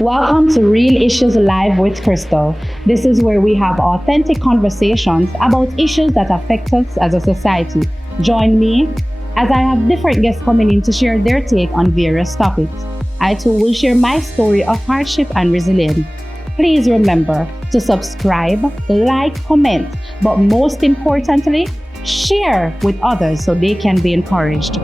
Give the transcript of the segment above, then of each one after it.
Welcome to Real Issues Live with Crystal. This is where we have authentic conversations about issues that affect us as a society. Join me as I have different guests coming in to share their take on various topics. I too will share my story of hardship and resilience. Please remember to subscribe, like, comment, but most importantly, share with others so they can be encouraged.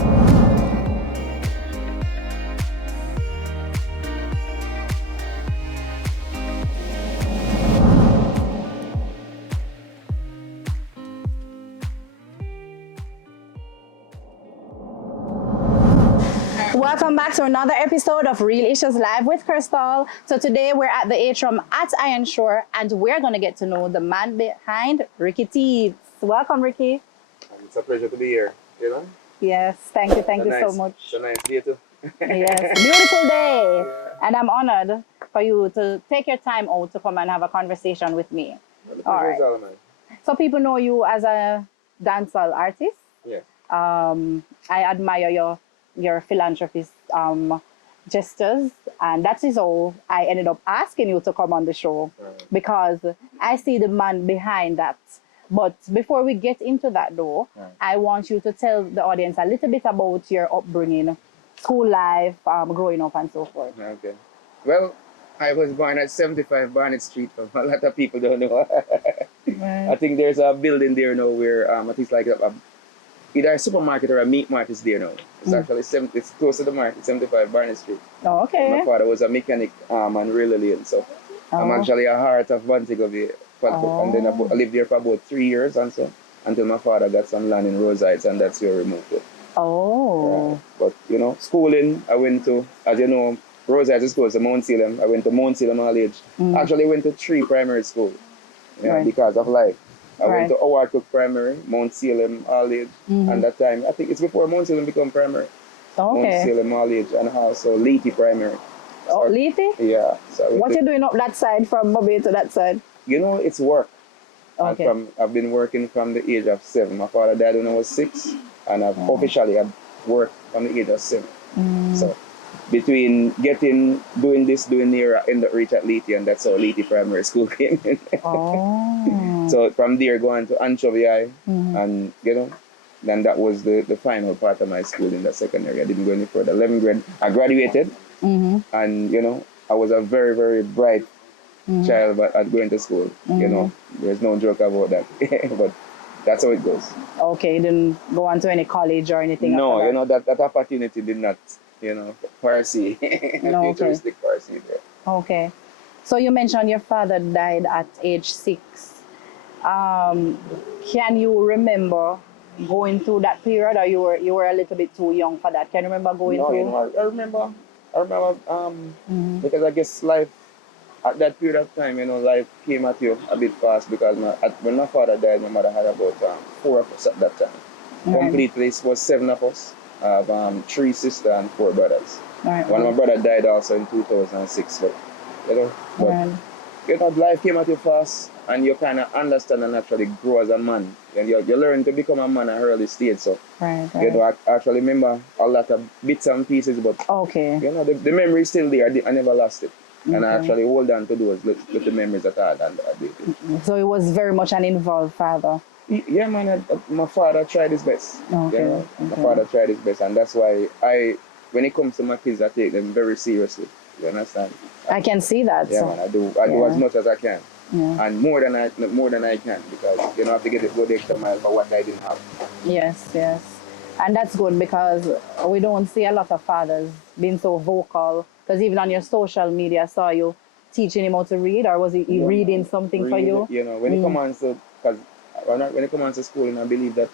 Welcome back to another episode of Real Issues Live with Crystal. So today we're at the Atrium at Ironshore and we're going to get to know the man behind RICKEYTEETZ. Welcome, Ricky. It's a pleasure to be here, you know? Yes, thank you so much. It's a nice day too. Yes, beautiful day. Yeah. And I'm honored for you to take your time out to come and have a conversation with me. All right. So people know you as a dancehall artist. Yeah. I admire your philanthropist gestures, and that is all I ended up asking you to come on the show, because I see the man behind that. But before we get into that though, I want you to tell the audience a little bit about your upbringing, school life, growing up and so forth. Okay. Well, I was born at 75 Barnett Street. A lot of people don't know. Right. I think there's a building there now where I think it's like either a supermarket or a meat market is there now. It's actually it's close to the market, 75 Barnett Street. Oh, okay. My father was a mechanic on Railway Lane, so I'm actually a heart of Montego Bay. And then I lived there for about 3 years and so until my father got some land in Rose Heights, and that's where we moved to. Oh. But you know, schooling, I went to, as you know, Rose Heights is close to Mount Salem. I went to Mount Salem all age. Actually went to 3 primary schools, because of life. I went to Howard Cook Primary, Mount Salem, all age, and that time, I think it's before Mount Salem become primary. Okay. Mount Salem, all age, and also Leety Primary. Oh, Leety? Yeah. So what you doing up that side from Bobby to that side? You know, it's work. Okay. And I've been working from the age of 7. My father died when I was 6, and I've officially worked from the age of 7. So between doing here, I ended up reach at Leety, and that's how Leety Primary School came in. So from there, going to Anchovy High, and you know, then that was the final part of my school in the secondary. I didn't go any further. 11th grade, I graduated, and you know, I was a very, very bright child at going to school. You know, there's no joke about that, but that's how it goes. Okay, you didn't go on to any college or anything? No, you know, that opportunity did not, you know, pursue. No, futuristic pursue there. Okay. So you mentioned your father died at age 6. Can you remember going through that period, or you were a little bit too young for that? Can you remember going through? You know, I remember because I guess life at that period of time, you know, life came at you a bit fast, because when my father died, my mother had about 4 of us at that time. Completely, it was 7 of us. I have 3 sisters and 4 brothers. One of my brother died also in 2006, but you know, life came at you fast, and you kind of understand and actually grow as a man. And you learn to become a man at an early stage. So, you know, I actually remember a lot of bits and pieces, but you know, the memory is still there. I never lost it. And I actually hold on to those with the memories that I had. So it was very much an involved father. Yeah, man. My father tried his best. You know? My father tried his best, and that's why when it comes to my kids, I take them very seriously. You understand? I can see that. Yeah, man. I do as much as I can, and more than I can, because you know, I have to get it good extra mile for what I didn't have. Yes, and that's good, because we don't see a lot of fathers being so vocal. Because even on your social media, I saw you teaching him how to read, or was he reading something for you? You know, when it comes to, because when it comes to schooling, I believe that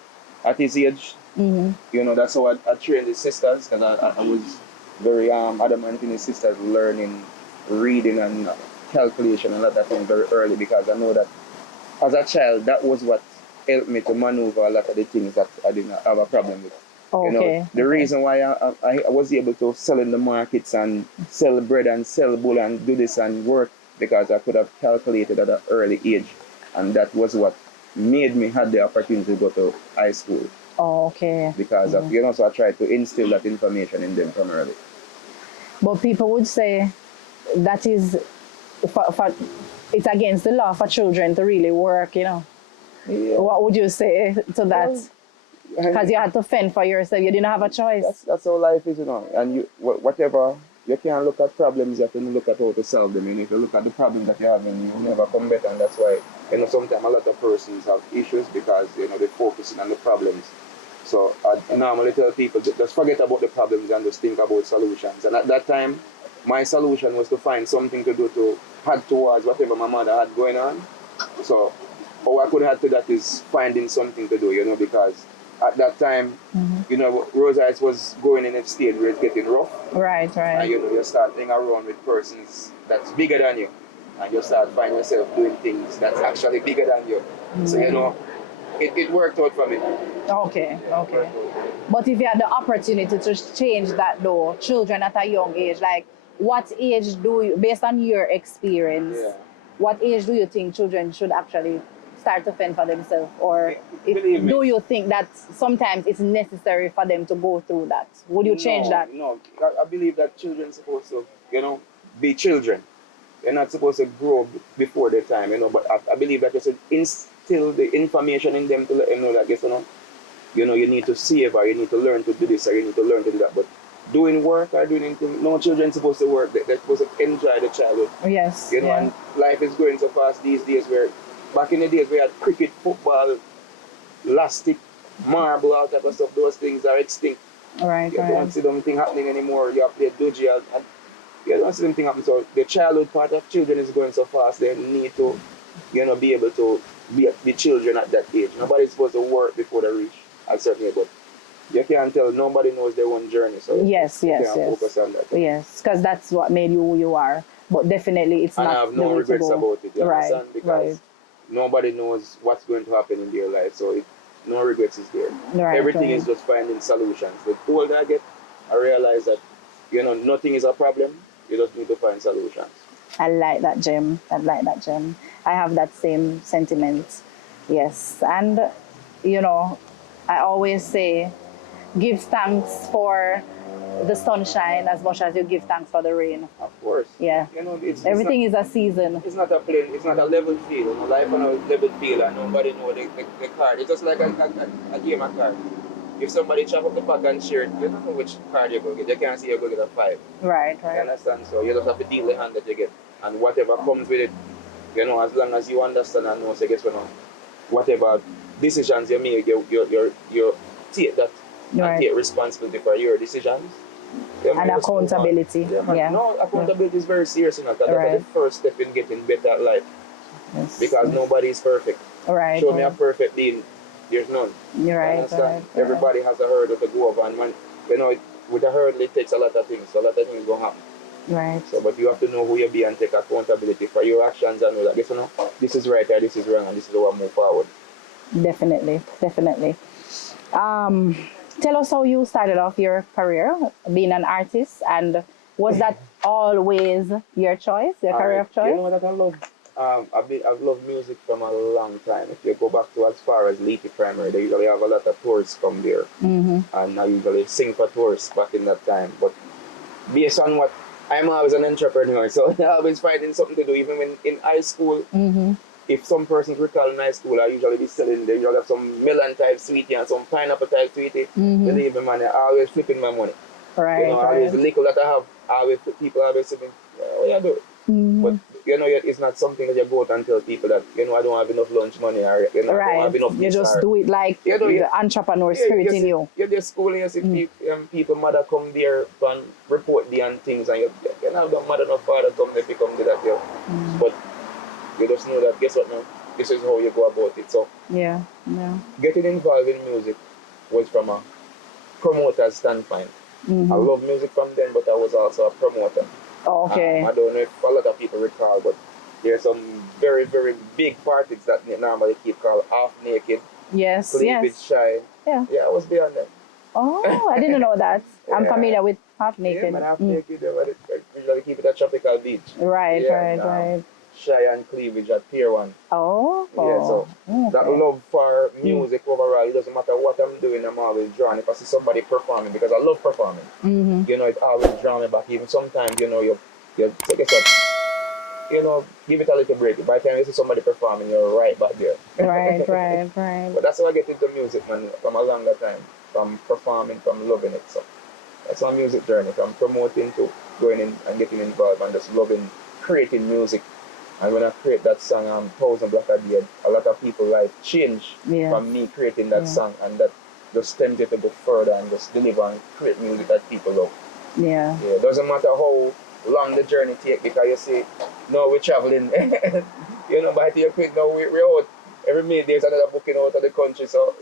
at his age, you know, that's how I trained his sisters, because I was very adamant in his sisters learning reading and calculation and all that thing very early, because I know that as a child, that was what helped me to maneuver a lot of the things that I didn't have a problem with. You know, the reason why I was able to sell in the markets and sell bread and sell bull and do this and work, because I could have calculated at an early age, and that was what made me had the opportunity to go to high school. Because of, you know, so I tried to instill that information in them from early. But people would say that is, for it's against the law for children to really work, you know. Yeah. What would you say to that? Well, Because you had to fend for yourself. You didn't have a choice. that's how life is, you know. And you, whatever, you can't look at problems, you have to look at how to solve them. And if you look at the problems that you have, then you never come better. And that's why, you know, sometimes a lot of persons have issues because, you know, they're focusing on the problems. So I normally tell people, just forget about the problems and just think about solutions. And at that time, my solution was to find something to do to add towards whatever my mother had going on. So all I could add to that is finding something to do, you know, because at that time, you know, Roseites was going in a stage where it's getting rough. Right, right. And, you know, you start hanging around with persons that's bigger than you. And you start finding yourself doing things that's actually bigger than you. So, you know, it worked out for me. Okay, okay. But if you had the opportunity to change that though, children at a young age, like what age do you, based on your experience, what age do you think children should actually start to fend for themselves? Or do you think that sometimes it's necessary for them to go through that? Would you change that? No, I believe that children are supposed to, you know, be children. They're not supposed to grow before their time, you know, but I believe that you should instill the information in them to let them know that, you know, you need to save or you need to learn to do this or you need to learn to do that. But doing work or doing anything, no children are supposed to work. They're supposed to enjoy the childhood. Yes. You know, and life is going so fast these days where back in the days we had cricket, football, elastic, marble, all type of stuff. Those things are extinct. Right, You don't see them thing happening anymore. You have to play dodgy and you don't see them thing happen. So the childhood part of children is going so fast. They need to, you know, be able to be children at that age. Nobody's supposed to work before they reach a certain age. But you can't tell. Nobody knows their own journey. So yes. focus on that. Yes, because that's what made you who you are. But definitely, it's and not. I have no regrets about it. You understand? Because nobody knows what's going to happen in their life. So no regrets is there. Everything is just finding solutions. The older I get, I realize that, you know, nothing is a problem. You just need to find solutions. I like that, Jim. I like that, Jim. I have that same sentiment. Yes. And, you know, I always say, give thanks for the sunshine as much as you give thanks for the rain. Of course. Yeah. You know, everything is a season. It's not a plain, it's not a level field. You know, life on a level field and nobody knows the card. It's just like a game of cards. If somebody chop up the pack and share it, you don't know which card you're going to get. You can't see you're going to get a 5. Right. You understand? So you just have to deal the hand that you get. And whatever comes with it, you know, as long as you understand and know, so guess what, whatever decisions you make, you take that and take responsibility for your decisions. And accountability. No, accountability is very serious, you know, because that's the first step in getting better at life. Yes. Because nobody is perfect. Show me a perfect being. There's none. You're right. Everybody has a hurdle to go over, and when, you know, with a hurdle it takes a lot of things. So a lot of things going to happen. Right. So, but you have to know who you be and take accountability for your actions and know that this is right or this is wrong and this is how I move forward. Definitely. Tell us how you started off your career being an artist, and was that always your choice, your career of choice? You know what I love? I've loved music from a long time. If you go back to as far as Leafy Primary, they usually have a lot of tourists come there. And I usually sing for tourists back in that time. But based on what, I'm always an entrepreneur, so I always finding something to do. Even when in high school, if some persons recall in high school, I usually be selling, they usually have some melon type sweetie and some pineapple type sweetie. Believe me, man, I always flipping my money. You know, always the liquor that I have, people always say, what you do? But, you know, it's not something that you go out and tell people that, you know, I don't have enough lunch money or, you know, I don't have enough. You just do it like the entrepreneur spirit in you. You're just school, you see people, mother come there and report the and things, and you have the mother and father come there to come do that. But you just know that, guess what now? This is how you go about it. So, getting involved in music was from a promoter's standpoint. I love music from then, but I was also a promoter. Okay. I don't know if a lot of people recall, but there's some very, very big parties that normally keep called Half Naked. Yes, Cleavage Shy. Yeah, I was beyond that. Oh, I didn't know that. I'm familiar with Half Naked. Yeah, man, Half Naked, they usually keep it at Tropical Beach. Right. Shy and Cleavage at Pier 1. Oh. Yeah, so that love for music overall, it doesn't matter what I'm doing, I'm always drawn. If I see somebody performing, because I love performing, you know, it always draws me back. Even sometimes, you know, So guess what? Give it a little break. By the time you see somebody performing, you're right back there. Right. But that's how I get into music, man, from a longer time. From performing, from loving it. So that's my music journey, from promoting to going in and getting involved and just loving creating music. And when I create that song, Thousand Black a Day, a lot of people's life change from me creating that song, and that just tempted to go further and just deliver and create music that people love. Yeah. It doesn't matter how long the journey take, because you see, now we're traveling. By the time quick now we're out. Every minute there's another booking out of the country, so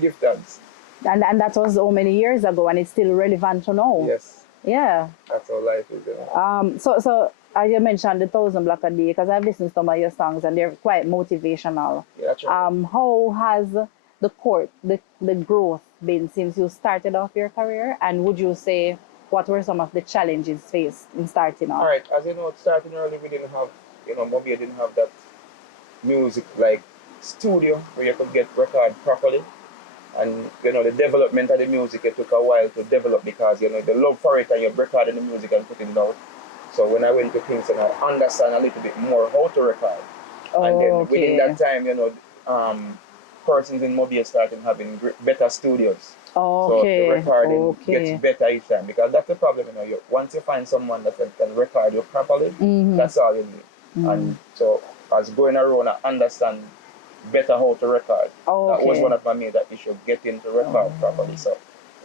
give thanks. And that was so many years ago, and it's still relevant to know. Yes. Yeah. That's how life is. So as you mentioned the Thousand Black a Day, because I've listened to some of your songs and they're quite motivational. Yeah, true. How has the growth been since you started off your career, and would you say what were some of the challenges faced in starting off? All right, as you know, starting early, we didn't have, Mobile didn't have that music like studio where you could get record properly. And, the development of the music, it took a while to develop because, the love for it and you're recording the music and putting it out. So when I went to Kingston, I understand a little bit more how to record. And then within that time, persons in Mobile started having better studios. So the recording gets better each time, because that's the problem, once you find someone that can record you properly, that's all you need. And so as going around, I understand better how to record. That was one of my major issues, getting to record properly. So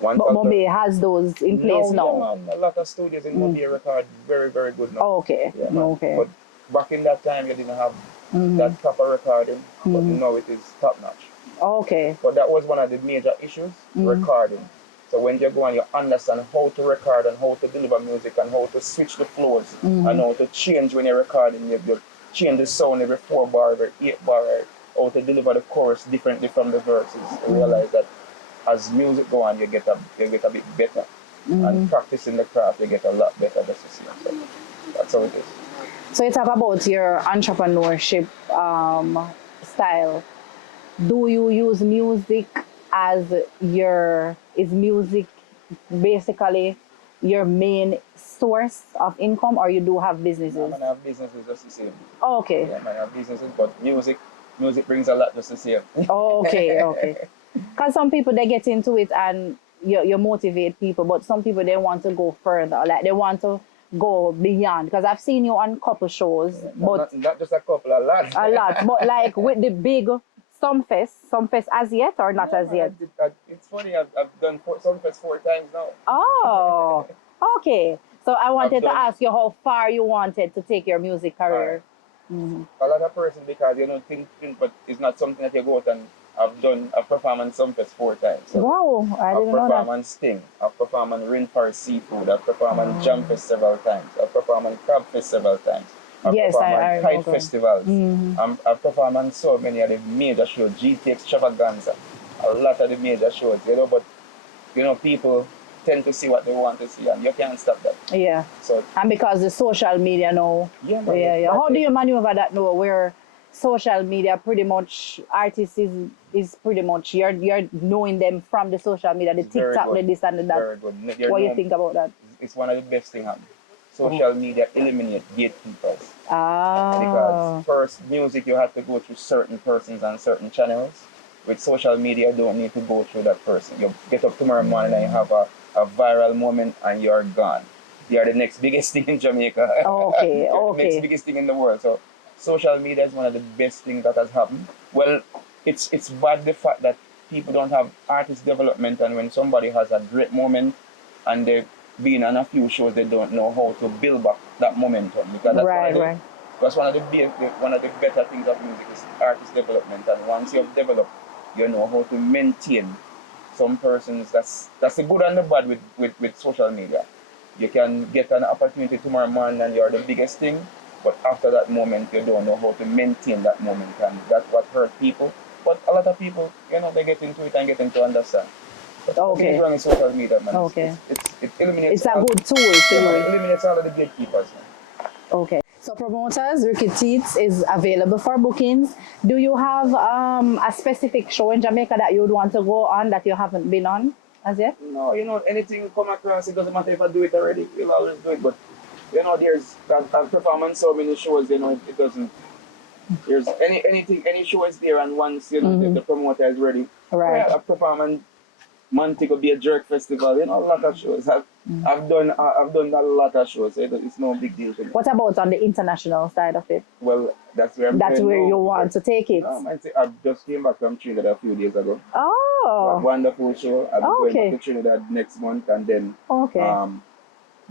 but Mobile has those in place now? A lot of studios in Mobile record very, very good now. But back in that time, you didn't have that proper recording, but now it is top notch. But that was one of the major issues, recording. So when you go and you understand how to record and how to deliver music and how to switch the flows and how to change when you're recording, you change the sound every 4 bar, every 8 bar, how to deliver the chorus differently from the verses. You realize that as music go on, you get a bit better. And practicing the craft, you get a lot better, just to see. So that's how it is. So you talk about your entrepreneurship style. Do you use music as is music basically your main source of income, or you do have businesses? I have businesses just the same. Yeah, I have businesses, but music brings a lot just the same. Okay. Because some people, they get into it and you motivate people, but some people, they want to go further, like they want to go beyond. Because I've seen you on couple shows, but not just a couple, a lot. But like with the big Sumfest as yet or not as yet? It's funny, I've done Sumfest 4 times now. Oh, okay. So I wanted to ask you how far you wanted to take your music career. A lot of person, because think, but it's not something that you go out and I've performed on Sumfest 4 times. So wow, I didn't know that. I've performed on Sting, I've performed on Rainforest Seafood, I've performed on Jam Fest several times, I've performed on Crab Fest several times. I've performed on Kite Festivals. I've performed on so many of the major shows, GT Extravaganza, a lot of the major shows, but people tend to see what they want to see, and you can't stop that. Yeah. So and because the social media now, how do you maneuver that now, where social media pretty much artists is pretty much you're knowing them from the social media, the TikTok, the this and the that. Very good. What do you think about that? It's one of the best things happening. Social media eliminate gatekeepers. Ah. Because first, music, you have to go through certain persons and certain channels. With social media, you don't need to go through that person. You get up tomorrow morning and you have a viral moment and you're gone. You're the next biggest thing in Jamaica. Okay. The next biggest thing in the world. So social media is one of the best things that has happened. Well, it's bad the fact that people don't have artist development, and when somebody has a great moment and they've been on a few shows, they don't know how to build back that momentum. Because that's one of the better things of music is artist development. And once you've developed, you know how to maintain some persons. That's the good and the bad with social media. You can get an opportunity tomorrow morning and you're the biggest thing, but after that moment, you don't know how to maintain that moment, and that's what hurt people. But a lot of people, they get into it and get into understand. But nothing wrong with social media, man. It eliminates. It's a good tool to it eliminates all of the gatekeepers, man. Okay. So promoters, RICKEYTEETZ is available for bookings. Do you have a specific show in Jamaica that you would want to go on that you haven't been on as yet? No, anything you come across, it doesn't matter if I do it already, we'll always do it. But you know, there's I've performed on so many shows, you know, it doesn't. There's any show is there, and once you know the promoter is ready, Right. yeah, I perform on Monty could be a jerk festival, you know, a lot of shows. I've done a lot of shows, so it's no big deal to me. What about on the international side of it? Well, that's where you want to take it. I just came back from Trinidad a few days ago. Oh. Wonderful show. I'll be going back to Trinidad next month, and then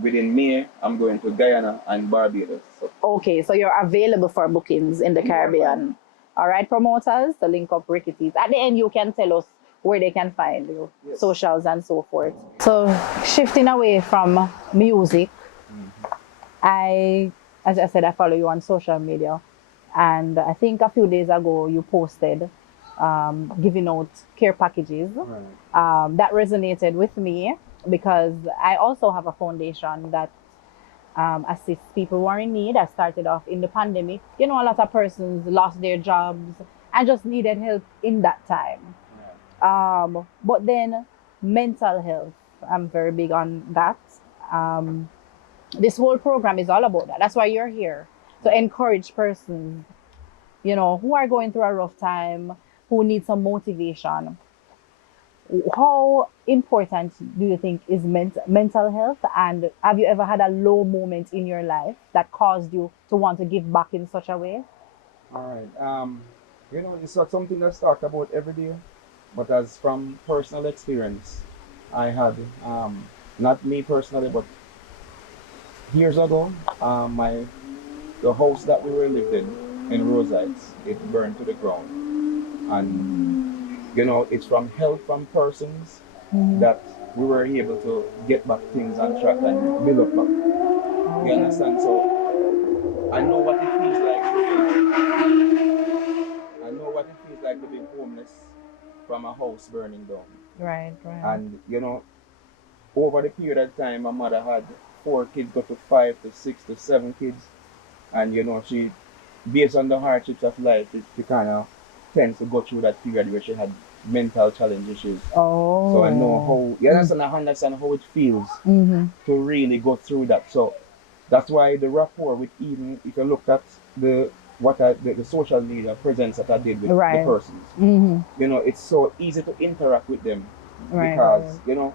within May, I'm going to Guyana and Barbados. So. Okay, so you're available for bookings in the Caribbean. All right, promoters, the link up RICKEYTEETZ. At the end, you can tell us where they can find you, socials and so forth. So shifting away from music, as I said, I follow you on social media, and I think a few days ago you posted giving out care packages. That resonated with me because I also have a foundation that assists people who are in need. I started off in the pandemic. You know, a lot of persons lost their jobs and just needed help in that time. But then mental health, I'm very big on that. This whole program is all about that. That's why you're here, to encourage persons, you know, who are going through a rough time, who need some motivation. How important do you think is mental health? And have you ever had a low moment in your life that caused you to want to give back in such a way? All right. You know, it's not something that's talked about every day, but as from personal experience, I had, not me personally, but years ago, the house that we were living in Rose Heights, it burned to the ground. And, you know, it's from help from persons that we were able to get back things on track and build up back. You understand? So I know what it feels like to be homeless from a house burning down. Right. And, you know, over the period of time, my mother had 4 kids, go to 5 to 6 to 7 kids. And, you know, she, based on the hardships of life, she kind of tends to go through that period where she had mental challenge issues. So I know how, you understand, I understand how it feels to really go through that. So that's why the rapport with, even if you look at the social media presence that I did with the persons, you know, it's so easy to interact with them because, you know,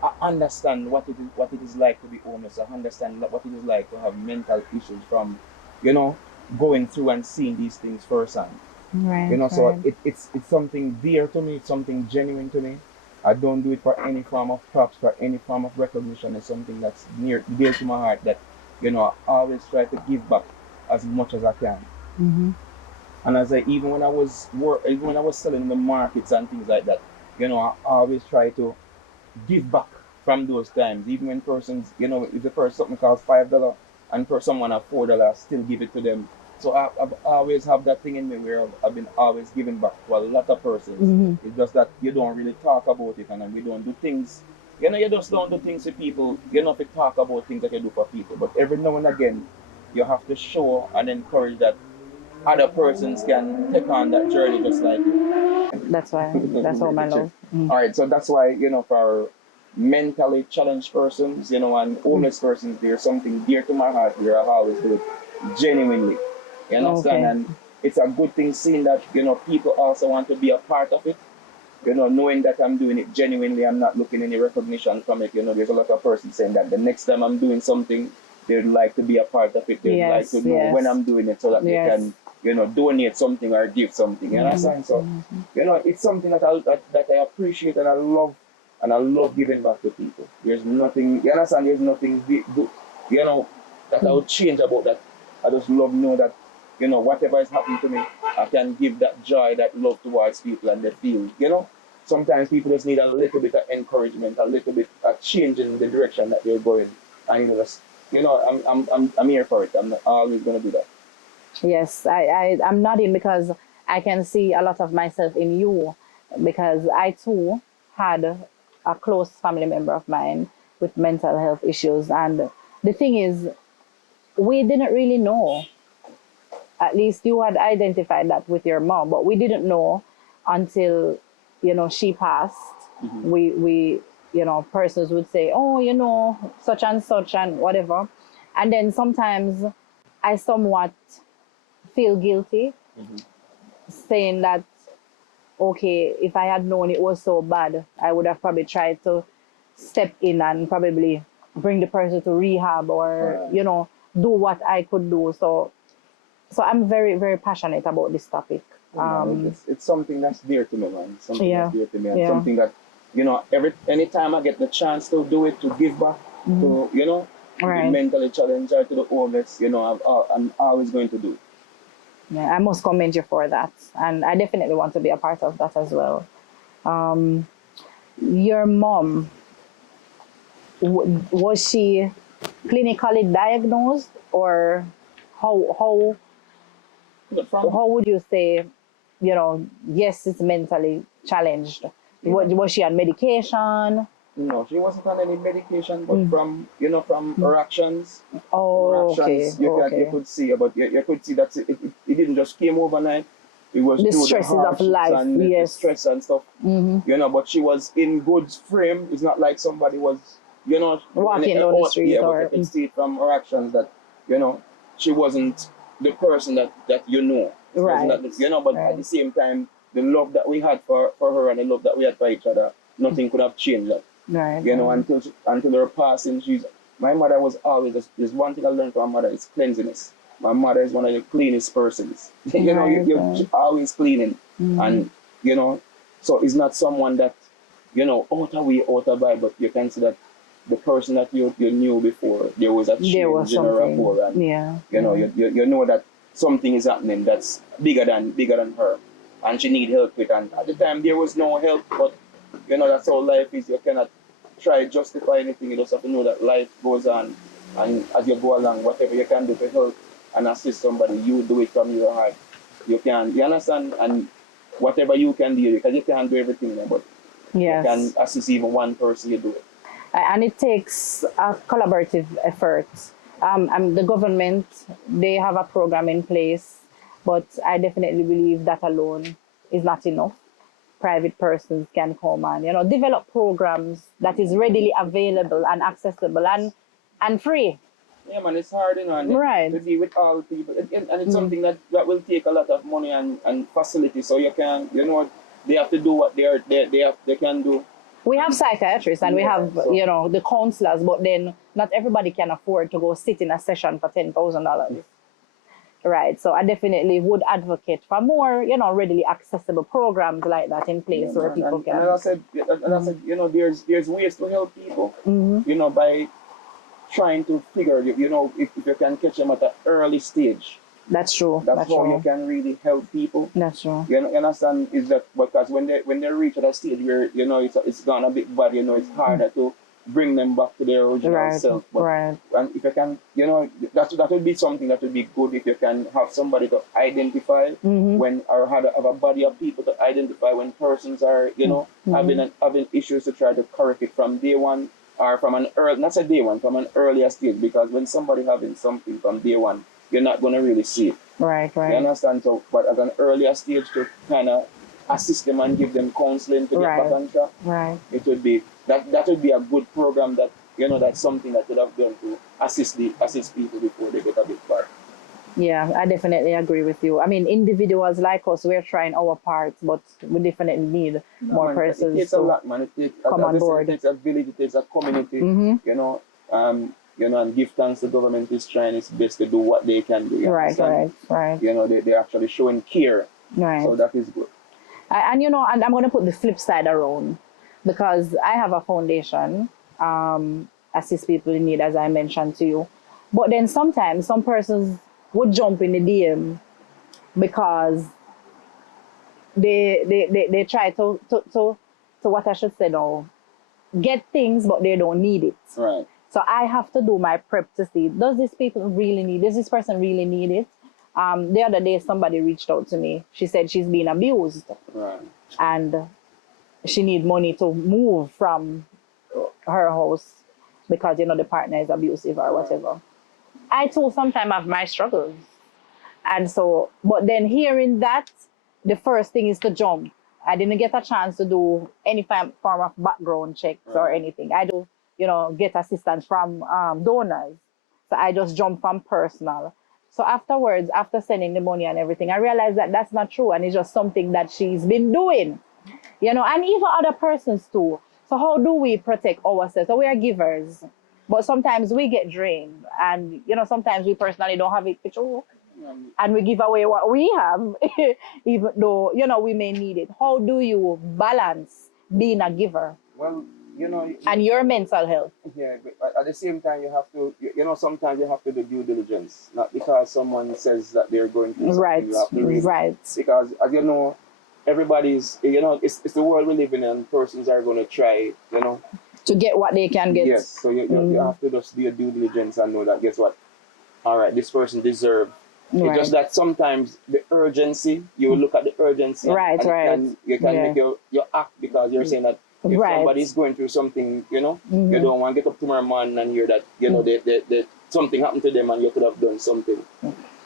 I understand what it is like to be homeless. I understand what it is like to have mental issues from, you know, going through and seeing these things firsthand. You know, so it's something dear to me. It's something genuine to me. I don't do it for any form of props, for any form of recognition. It's something that's dear to my heart that, you know, I always try to give back as much as I can. And as even when I was selling in the markets and things like that, you know, I always try to give back from those times. Even when persons, you know, if the person something costs $5 and for someone at $4, I still give it to them. So I've always have that thing in me where I've been always giving back to a lot of persons. It's just that you don't really talk about it, and we don't do things. You know, you just don't do things with people. You don't have to talk about things that you do for people. But every now and again, you have to show and encourage that other persons can take on that journey just like you. That's why. That's all my love. All right, so that's why, you know, for mentally challenged persons, you know, and homeless persons, there's something dear to my heart where I always do it genuinely. You understand? And it's a good thing seeing that, you know, people also want to be a part of it. You know, knowing that I'm doing it genuinely, I'm not looking any recognition from it. You know, there's a lot of persons saying that the next time I'm doing something, they'd like to be a part of it. They'd like to know when I'm doing it so that they can, you know, donate something or give something. You understand? So, you know, it's something that I appreciate and I love giving back to people. There's nothing, you understand? There's nothing good, you know, that I would change about that. I just love know that, you know, whatever is happening to me, I can give that joy, that love towards people, and they feel, you know, sometimes people just need a little bit of encouragement, a little bit of change in the direction that they're going. And you know, I'm here for it. I'm always going to do that. Yes, I'm nodding because I can see a lot of myself in you, because I too had a close family member of mine with mental health issues. And the thing is, we didn't really know. At least you had identified that with your mom, but we didn't know until, you know, she passed. We you know, persons would say, oh, you know, such and such and whatever. And then sometimes I somewhat feel guilty saying that, okay, if I had known it was so bad, I would have probably tried to step in and probably bring the person to rehab or, you know, do what I could do. So I'm very, very passionate about this topic. It's something that's dear to me, man. Something that's dear to me, and Yeah. something that, you know, anytime I get the chance to do it, to give back, to, you know, the mentally challenged or to the oldest, you know, I'm always going to do it. Yeah, I must commend you for that. And I definitely want to be a part of that as well. Your mom, was she clinically diagnosed, or how would you say, you know, yes, it's mentally challenged? Was she on medication? No, she wasn't on any medication, but from, you know, from her actions. Oh, her actions, you could see, but you could see that it didn't just came overnight. It was The through stresses the of life, and the yes. stress and stuff. You know, but she was in good frame. It's not like somebody was, you know, walking down the street, but you could see from her actions that, you know, she wasn't the person that you know. Right. You know, but at the same time, the love that we had for her and the love that we had for each other, nothing could have changed that. Right. You know, until her passing, my mother was always, there's one thing I learned from my mother, is cleanliness. My mother is one of the cleanest persons. You know, you're always cleaning. And, you know, so it's not someone that, you know, out of by, but you can see that the person that you knew before, there was a change in her rapport. And, you know, you know that something is happening that's bigger than her. And she need help with. And at the time, there was no help, but, you know, that's how life is. You cannot try to justify anything. You just have to know that life goes on. And as you go along, whatever you can do to help and assist somebody, you do it from your heart. You understand? And whatever you can do, because you can't do everything, but you can assist even one person, you do it. And it takes a collaborative effort. The government, they have a program in place, but I definitely believe that alone is not enough. Private persons can come and, you know, develop programs that is readily available and accessible and free. Yeah, man, it's hard, you know, and to deal with all people. And it's something that will take a lot of money and facilities. So you can, you know, they have to do what they can do. We have psychiatrists and we have, you know, the counselors, but then not everybody can afford to go sit in a session for $10,000. Right. So I definitely would advocate for more, you know, readily accessible programs like that in place where people can. And I said, you know, there's ways to help people, you know, by trying to figure, you know, if you can catch them at an early stage. That's true. That's how you can really help people. That's true. You understand? Is that because when they reach at a stage where, you know, it's gone a bit bad, you know, it's harder to bring them back to their original self. But, and if you can, you know, that would be something that would be good if you can have somebody to identify when, or have a body of people to identify when persons are, you know, having issues, to try to correct it from day one, or from an early, not say day one, from an earlier stage, because when somebody having something from day one, you're not going to really see it. Right. You understand? So, but at an earlier stage, to kind of assist them and give them counseling to get back on track, it would be, that would be a good program that, you know, that's something that would have done to assist people before they get a bit bad. Yeah, I definitely agree with you. I mean, individuals like us, we're trying our parts, but we definitely need more persons. It takes a lot, man. It come on board. It takes a village, it takes a community, you know, and give thanks the government is trying its best to do what they can do. Right. You know, they're actually showing care. Right. So that is good. And you know, and I'm going to put the flip side around, because I have a foundation, assist people in need, as I mentioned to you. But then sometimes some persons would jump in the DM because they try to what I should say now, get things, but they don't need it. Right. So I have to do my prep to see, does this person really need it? The other day, somebody reached out to me. She said she's been abused. Right. And she need money to move from her house because, you know, the partner is abusive or whatever. I too sometimes have my struggles. And so, but then hearing that, the first thing is to jump. I didn't get a chance to do any form of background checks or anything. I do, you know, get assistance from donors. So I just jumped from personal. So afterwards, after sending the money and everything, I realized that that's not true, and it's just something that she's been doing, you know, and even other persons too. So how do we protect ourselves? So we are givers, but sometimes we get drained, and you know, sometimes we personally don't have it all, and we give away what we have, even though you know we may need it. How do you balance being a giver? Well, you know, and your mental health? Yeah, but at the same time, you have to, you know, sometimes you have to do due diligence. Not because someone says that they're going to do something, Right, you have to read. right. Because, as you know, everybody's, you know, it's the world we live in, and persons are going to try, you know, to get what they can get. Yes, so you have to just do your due diligence and know that, guess what? All right, this person deserves. Right. It's just that sometimes the urgency, you will look at the urgency. Right, and right. You can make your act, because you're saying that if somebody's going through something, you know, you don't want to get up tomorrow morning and hear that, you know, they something happened to them and you could have done something.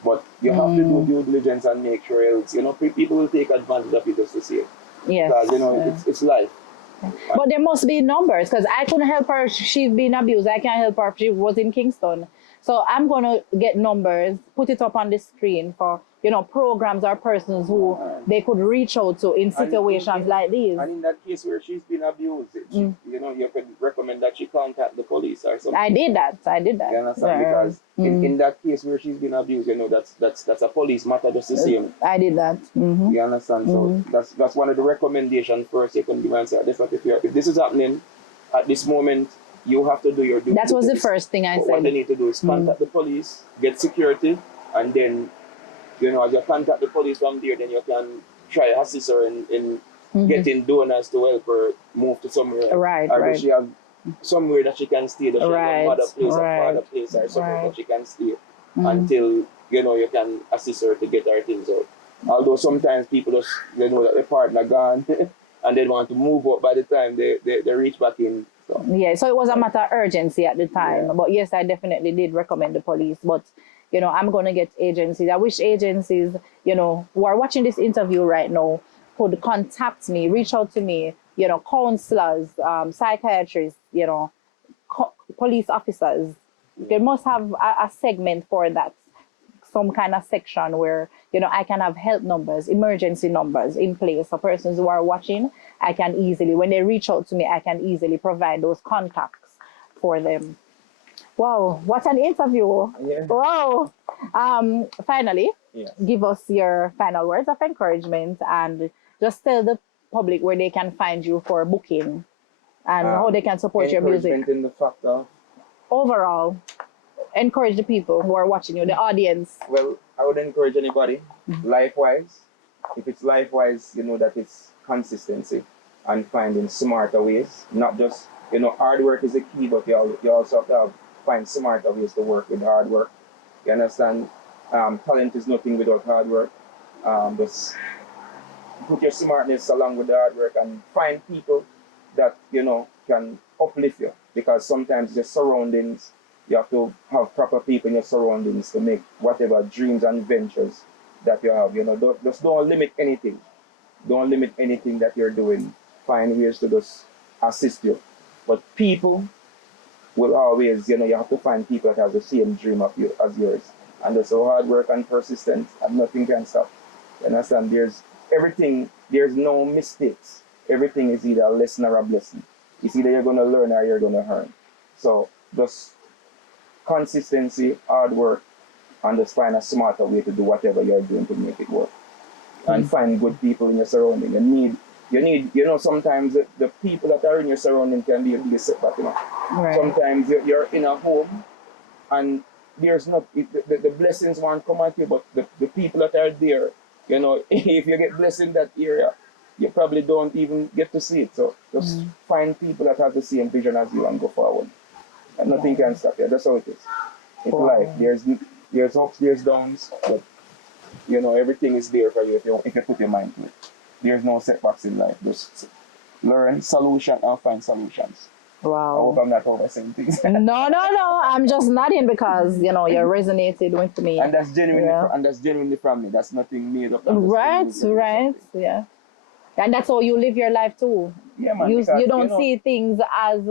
But you have to do due diligence and make sure else, you know, people will take advantage of it just to see it. Yes. Because, you know, it's life. But there must be numbers, because I couldn't help her. She's been abused. I can't help her if she was in Kingston. So I'm going to get numbers, put it up on the screen for, you know, programs or persons who they could reach out to in situations like these. And in that case where she's been abused, you know, you could recommend that she contact the police or something. I did that. You understand? Because in that case where she's been abused, you know, that's a police matter just the same. I did that. You understand? So that's one of the recommendations first you can give and say, if this is happening at this moment, you have to do your due diligence. That was the first thing I said. What they need to do is contact the police, get security, and then, you know, as you contact the police from there, then you can try assist her in getting donors to help her move to somewhere. Right, or right. does she have somewhere that she can stay, that she have a mother place, a father place, or somewhere that she can stay until, you know, you can assist her to get her things out. Although sometimes people just, they know that their partner gone and they want to move up by the time they reach back in. So. Yeah, so it was a matter of urgency at the time. Yeah. But yes, I definitely did recommend the police. But, you know, I'm going to get agencies. I wish agencies, you know, who are watching this interview right now could contact me, reach out to me, you know, counselors, psychiatrists, you know, police officers. They must have a segment for that, some kind of section where, you know, I can have help numbers, emergency numbers in place for persons who are watching. I can easily, when they reach out to me, I can easily provide those contacts for them. Wow, what an interview. Yeah. Wow. Finally, give us your final words of encouragement and just tell the public where they can find you for booking and how they can support your music. Encouragement in the fact of? Overall, encourage the people who are watching you, the audience. Well, I would encourage anybody, life-wise. If it's life-wise, you know that it's consistency and finding smarter ways. Not just, you know, hard work is the key, but you also have to find smarter ways to work with hard work. You understand? Talent is nothing without hard work. Just put your smartness along with the hard work and find people that, you know, can uplift you. Because sometimes your surroundings, you have to have proper people in your surroundings to make whatever dreams and ventures that you have. You know, don't limit anything. Don't limit anything that you're doing. Find ways to just assist you. But people will always, you know, you have to find people that have the same dream of you as yours. And that's so hard work and persistence, and nothing can stop. You understand? There's no mistakes. Everything is either a lesson or a blessing. It's either you're going to learn or you're going to earn. So just consistency, hard work, and just find a smarter way to do whatever you're doing to make it work. And find good people in your surrounding. You need, you know, sometimes the people that are in your surrounding can be a big setback, you know. Right. Sometimes you're in a home and there's not, the blessings won't come at you, but the people that are there, you know, if you get blessed in that area, you probably don't even get to see it. So just find people that have the same vision as you and go forward. And nothing can stop you. That's how it is. It's life. There's ups, there's downs, but you know, everything is there for you if you put your mind to it. There's no setbacks in life. Just learn solution and find solutions. Wow. I hope I'm not oversaying things. No. I'm just nodding because, you know, you resonated with me. And that's genuinely from me. That's nothing made up. Right. Yeah. And that's how you live your life too. Yeah, man. You don't see things as,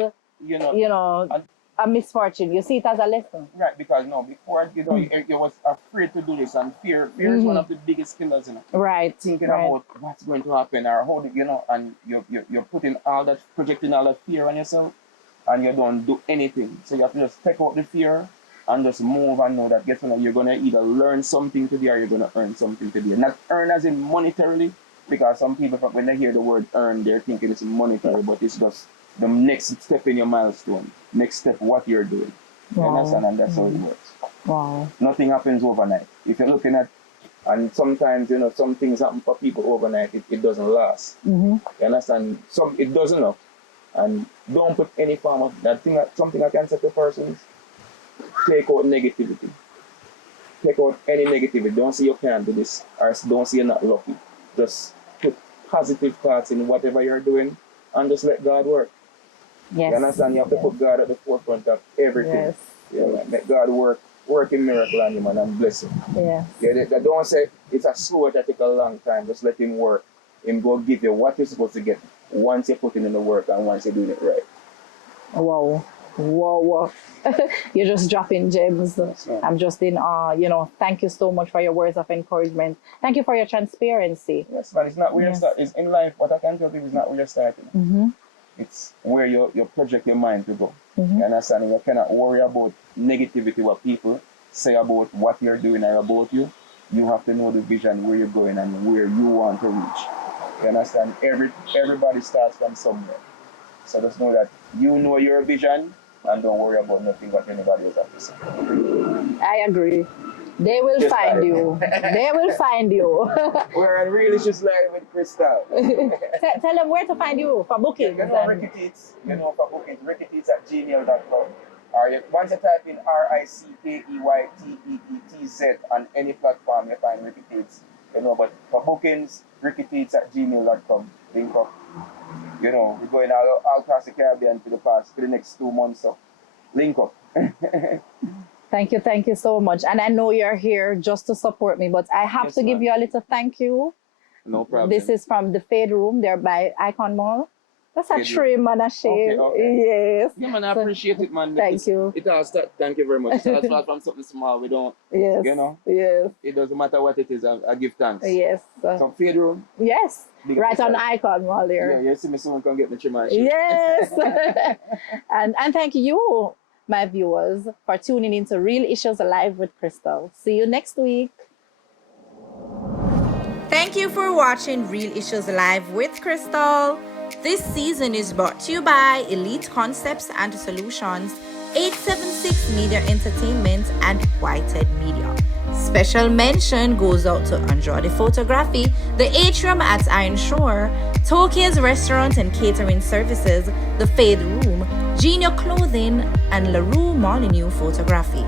you know, a misfortune. You see it as a lesson. Right, because no, before you was afraid to do this, and fear is one of the biggest killers, Right. Thinking about what's going to happen or how and you're putting projecting all that fear on yourself, and you don't do anything. So you have to just take out the fear and just move and know that you're gonna either learn something today or you're gonna earn something today. Not earn as in monetarily, because some people when they hear the word earn, they're thinking it's monetary, but it's just the next step in your milestone, next step what you're doing. You understand? And that's how it works. Wow. Nothing happens overnight. If you're looking at, and sometimes some things happen for people overnight, it doesn't last. You understand? It doesn't know. And don't put any form of something I can say to persons, take out negativity. Take out any negativity. Don't say you can't do this, or don't say you're not lucky. Just put positive thoughts in whatever you're doing and just let God work. Yes. You understand? You have to put God at the forefront of everything. Yes. Yeah, man. Let God work in miracle on you, man, and bless him. Yes. Yeah, they don't say it's a slow that take a long time. Just let him work. Him go give you what you're supposed to get once you're putting in the work and once you're doing it right. Wow. You're just dropping gems. Right. I'm just in awe. Thank you so much for your words of encouragement. Thank you for your transparency. Yes, but it's not where you start. It's in life. What I can tell people is not where you're starting. It's where you project your mind to go. You understand? You cannot worry about negativity, what people say about what you're doing or about you. You have to know the vision, where you're going and where you want to reach. You understand? Everybody starts from somewhere. So just know that you know your vision and don't worry about nothing what anybody else has to say. I agree. They will find you. They will find you. We're on Real Issues Live with Crystal. Tell them where to find you for bookings. You know RICKEYTEETZ, for bookings, RICKEYTEETZ@gmail.com. Or once you type in RICKEYTEETZ on any platform, you find RICKEYTEETZ. But for bookings, RICKEYTEETZ@gmail.com. Link up. We're going all across the Caribbean for the next 2 months. So link up. Thank you so much. And I know you're here just to support me, but I have to give you a little thank you. No problem. This is from the Faderoom. They're by Icon Mall. That's a trim and a shave. Okay. Yes. Yeah, man, I appreciate it, man. Thank you. Thank you very much. It all starts from something small. We don't, Yes. Yes. It doesn't matter what it is. I give thanks. Yes. So Faderoom. Yes. Right on Icon Mall there. Yeah, you see me someone can get the trim and shave. Yes. and thank you, my viewers, for tuning into Real Issues Live with Crystal. See you next week. Thank you for watching Real Issues Live with Crystal. This season is brought to you by Elite Concepts and Solutions, 876 Media Entertainment, and Whitehead Media. Special mention goes out to Andrade Photography, the Atrium at Ironshore, Toykyia Restaurant and Catering Services, the Faderoom, Genio Clothing, and Larue Molyneaux Photography.